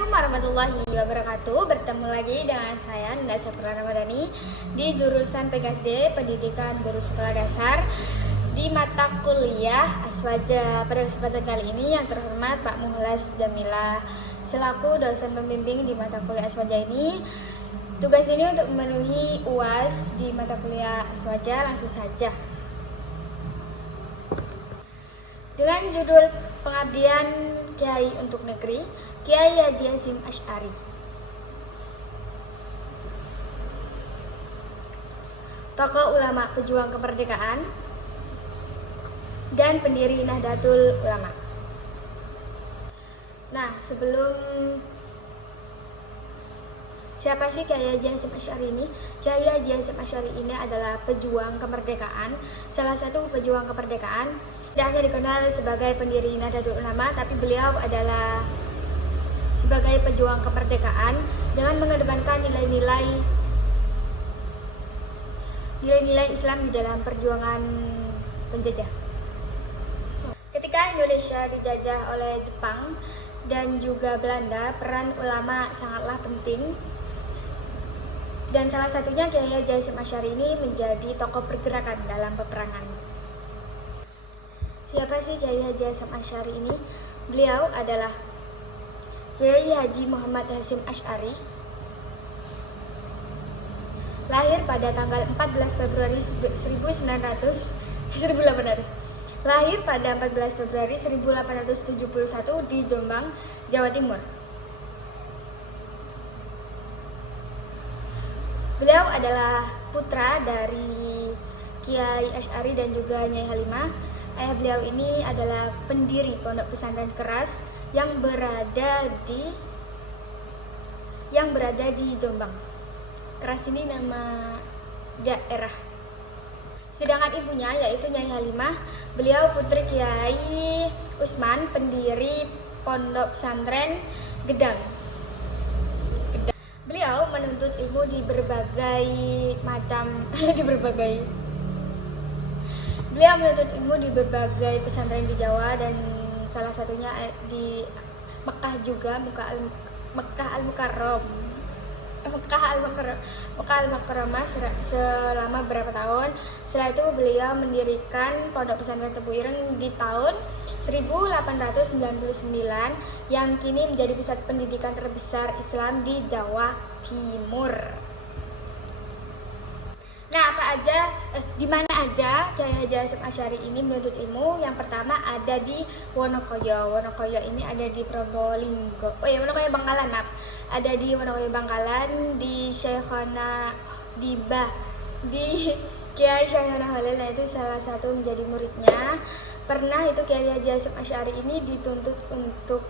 Assalamualaikum warahmatullahi wabarakatuh. Bertemu lagi dengan saya Nda Safira Ramadhani di jurusan PGSD Pendidikan Guru Sekolah Dasar di mata kuliah Aswaja. Pada kesempatan kali ini yang terhormat Pak Muhlas Jamila selaku dosen pembimbing di mata kuliah Aswaja ini. Tugas ini untuk memenuhi UAS di mata kuliah Aswaja. Langsung saja. Dengan judul Pengabdian Kiai untuk Negeri, Kiai Haji Hasyim Asy'ari. Tokoh ulama pejuang kemerdekaan dan pendiri Nahdlatul Ulama. Nah, sebelum siapa sih Kiai Haji Hasyim Asy'ari ini? Kiai Haji Hasyim Asy'ari ini adalah pejuang kemerdekaan, salah satu pejuang kemerdekaan. Tidak hanya dikenal sebagai pendiri Nahdlatul Ulama, tapi beliau adalah sebagai pejuang kemerdekaan dengan mengedepankan nilai-nilai Islam di dalam perjuangan penjajah. Ketika Indonesia dijajah oleh Jepang dan juga Belanda, peran ulama sangatlah penting. Dan salah satunya Kiai Haji Hasyim Asy'ari ini menjadi tokoh pergerakan dalam peperangan. Siapa sih Kiai Haji Hasyim Asy'ari ini? Beliau adalah Kiai Haji Muhammad Hasyim Asy'ari. Lahir pada tanggal 14 Februari 1800. Lahir pada 14 Februari 1871 di Jombang, Jawa Timur. Beliau adalah putra dari Kiai Asy'ari dan juga Nyai Halimah. Ayah beliau ini adalah pendiri Pondok Pesantren Keras yang berada di Jombang. Keras ini nama daerah. Sedangkan ibunya yaitu Nyai Halimah, beliau putri Kiai Usman, pendiri Pondok Pesantren Gedang. Beliau menuntut ilmu di berbagai Beliau menuntut ilmu di berbagai pesantren di Jawa dan salah satunya di Mekah juga, Mekah Al-Mukarramah selama beberapa tahun. Setelah itu beliau mendirikan Pondok Pesantren Tebu Ireng di tahun 1899 yang kini menjadi pusat pendidikan terbesar Islam di Jawa Timur. Nah, di mana aja Kiai Haji Hasyim Asy'ari ini menuntut ilmu? Yang pertama ada di Wonokoyo. Wonokoyo ini ada di Probolinggo. Wonokoyo Bangkalan, maaf. Ada di Wonokoyo Bangkalan, di Syekhona di Kiai Syekhona Khalil. Nah, itu salah satu menjadi muridnya. Pernah itu Kiai Haji Hasyim Asy'ari ini dituntut untuk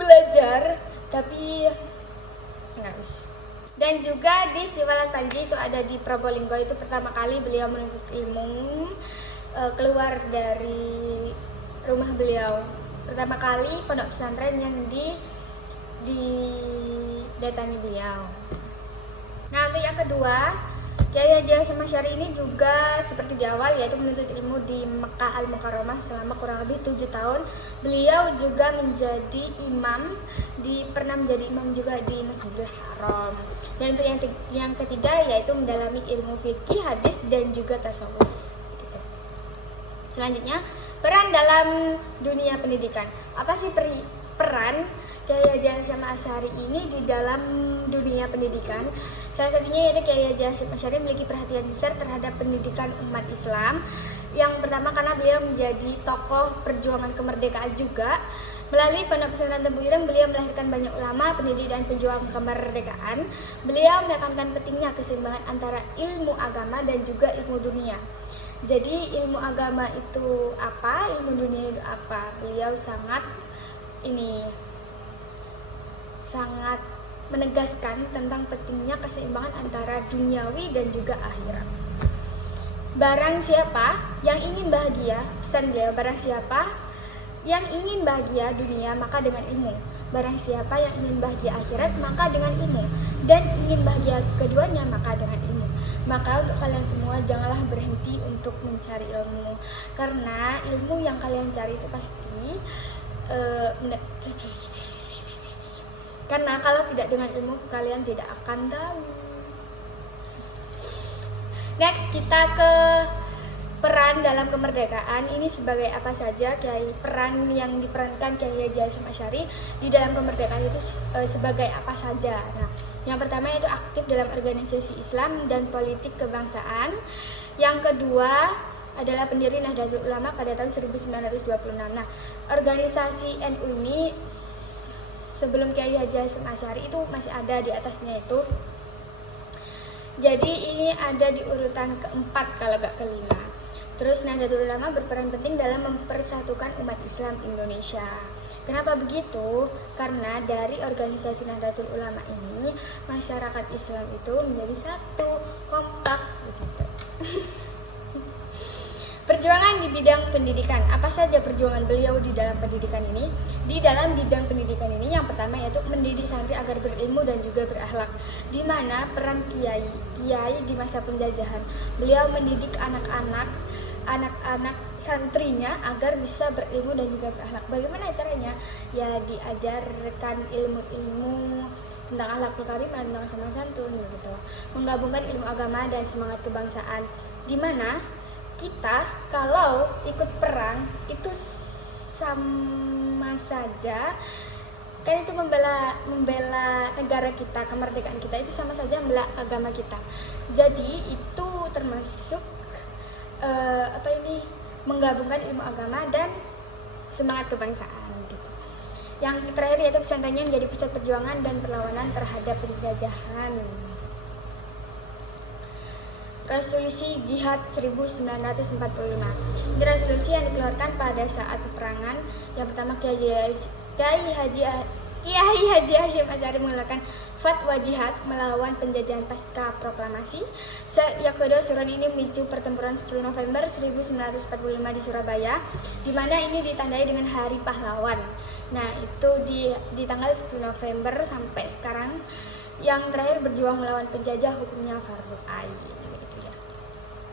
belajar, tapi nggak bisa. Dan juga di Siwalan Panji itu ada di Probolinggo, itu pertama kali beliau menuntut ilmu keluar dari rumah beliau. Pertama kali pondok pesantren yang didatangi beliau. Nah, untuk yang kedua, Kiai Haji Hasyim Asy'ari ini juga seperti di awal, yaitu menuntut ilmu di Mekah Al-Mukarramah selama kurang lebih 7 tahun. Beliau juga pernah menjadi imam juga di Masjidil Haram. Dan untuk yang ketiga yaitu mendalami ilmu fikih, hadis dan juga tasawuf. Gitu. Selanjutnya, peran dalam dunia pendidikan. Apa sih peran Kiai Haji Hasyim Asy'ari ini di dalam dunia pendidikan? Salah satunya yaitu Kiai Haji Hasyim Asy'ari memiliki perhatian besar terhadap pendidikan umat Islam. Yang pertama karena beliau menjadi tokoh perjuangan kemerdekaan juga. Melalui Pondok Pesantren Tebu Ireng, beliau melahirkan banyak ulama, pendiri dan pejuang kemerdekaan. Beliau menekankan pentingnya keseimbangan antara ilmu agama dan juga ilmu dunia. Jadi ilmu agama itu apa, ilmu dunia itu apa? Beliau sangat menegaskan tentang pentingnya keseimbangan antara duniawi dan juga akhirat. Barang siapa yang ingin bahagia, pesan beliau, barang siapa yang ingin bahagia dunia maka dengan ilmu. Barang siapa yang ingin bahagia akhirat maka dengan ilmu. Dan ingin bahagia keduanya maka dengan ilmu. Maka untuk kalian semua janganlah berhenti untuk mencari ilmu. Karena ilmu yang kalian cari itu pasti Karena kalau tidak dengan ilmu, kalian tidak akan tahu. Next, kita ke peran dalam kemerdekaan. Ini sebagai apa saja peran yang diperankan Kiai Haji Hasyim Asy'ari di dalam kemerdekaan itu sebagai apa saja. Nah, yang pertama yaitu aktif dalam organisasi Islam dan politik kebangsaan. Yang kedua adalah pendiri Nahdlatul Ulama pada tahun 1926. Nah, organisasi NU ini sebelum Kiai Haji Hasyim Asy'ari itu masih ada di atasnya itu. Jadi ini ada di urutan keempat kalau gak kelima. Terus Nahdlatul Ulama berperan penting dalam mempersatukan umat Islam Indonesia. Kenapa begitu? Karena dari organisasi Nahdlatul Ulama ini masyarakat Islam itu menjadi satu, kompak begitu. Perjuangan di bidang pendidikan. Apa saja perjuangan beliau di dalam pendidikan ini? Di dalam bidang pendidikan ini yang pertama yaitu mendidik santri agar berilmu dan juga berakhlak. Di mana peran kiai di masa penjajahan. Beliau mendidik anak-anak santrinya agar bisa berilmu dan juga berakhlak. Bagaimana caranya? Ya diajarkan ilmu-ilmu tentang akhlakul karimah, tentang sopan santun gitu. Menggabungkan ilmu agama dan semangat kebangsaan. Di mana kita kalau ikut perang itu sama saja kan, itu membela negara kita, kemerdekaan kita, itu sama saja membela agama kita. Jadi itu termasuk menggabungkan ilmu agama dan semangat kebangsaan gitu. Yang terakhir yaitu pesantrennya menjadi pusat perjuangan dan perlawanan terhadap penjajahan. Resolusi Jihad 1945. Ini resolusi yang dikeluarkan pada saat peperangan. Yang pertama Kiai Haji Hasyim Asy'ari mengeluarkan fatwa jihad melawan penjajahan pasca proklamasi. Yang kedua, surat ini memicu pertempuran 10 November 1945 di Surabaya, di mana ini ditandai dengan Hari Pahlawan. Nah, itu di tanggal 10 November sampai sekarang. Yang terakhir, berjuang melawan penjajah, hukumnya fardhu ain.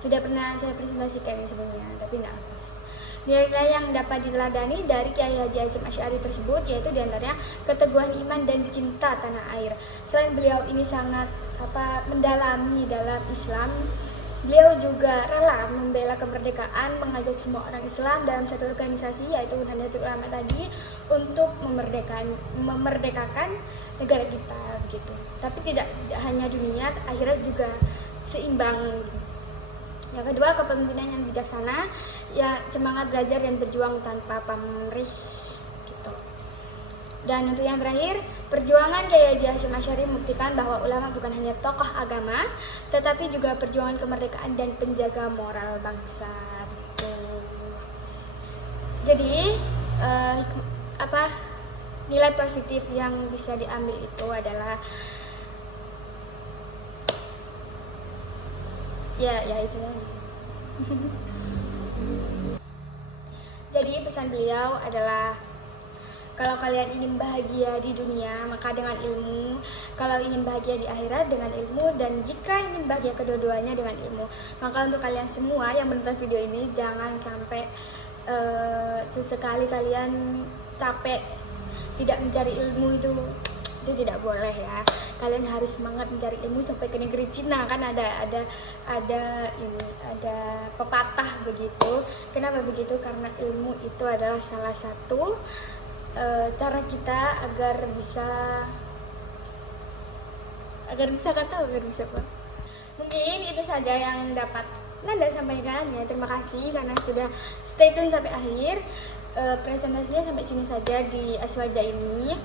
Sudah pernah saya presentasikan sebelumnya, tapi tidak hapus. Nilai-nilai yang dapat diteladani dari Kiai Haji Hasyim Asy'ari tersebut yaitu diantaranya keteguhan iman dan cinta tanah air. Selain beliau ini sangat mendalami dalam Islam, beliau juga rela membela kemerdekaan, mengajak semua orang Islam dalam satu organisasi yaitu Nahdlatul Ulama tadi untuk memerdekakan negara kita begitu. Tapi tidak hanya dunia, akhirat juga seimbang. Yang kedua, kepemimpinan yang bijaksana, ya semangat belajar dan berjuang tanpa pamrih gitu. Dan untuk yang terakhir, perjuangan Kiai Haji Hasyim Asy'ari membuktikan bahwa ulama bukan hanya tokoh agama, tetapi juga perjuangan kemerdekaan dan penjaga moral bangsa. Gitu. Jadi nilai positif yang bisa diambil itu adalah ya itu ya. Jadi pesan beliau adalah kalau kalian ingin bahagia di dunia maka dengan ilmu, kalau ingin bahagia di akhirat dengan ilmu, dan jika ingin bahagia kedua-duanya dengan ilmu. Maka untuk kalian semua yang menonton video ini jangan sampai sesekali kalian capek tidak mencari ilmu, itu tidak boleh ya. Kalian harus semangat mencari ilmu sampai ke negeri Cina, kan ada pepatah begitu. Kenapa begitu? Karena ilmu itu adalah salah satu cara kita agar bisa apa? Mungkin itu saja yang dapat Nanda sampaikan ya. Terima kasih karena sudah stay tune sampai akhir. Presentasinya sampai sini saja di Aswaja ini.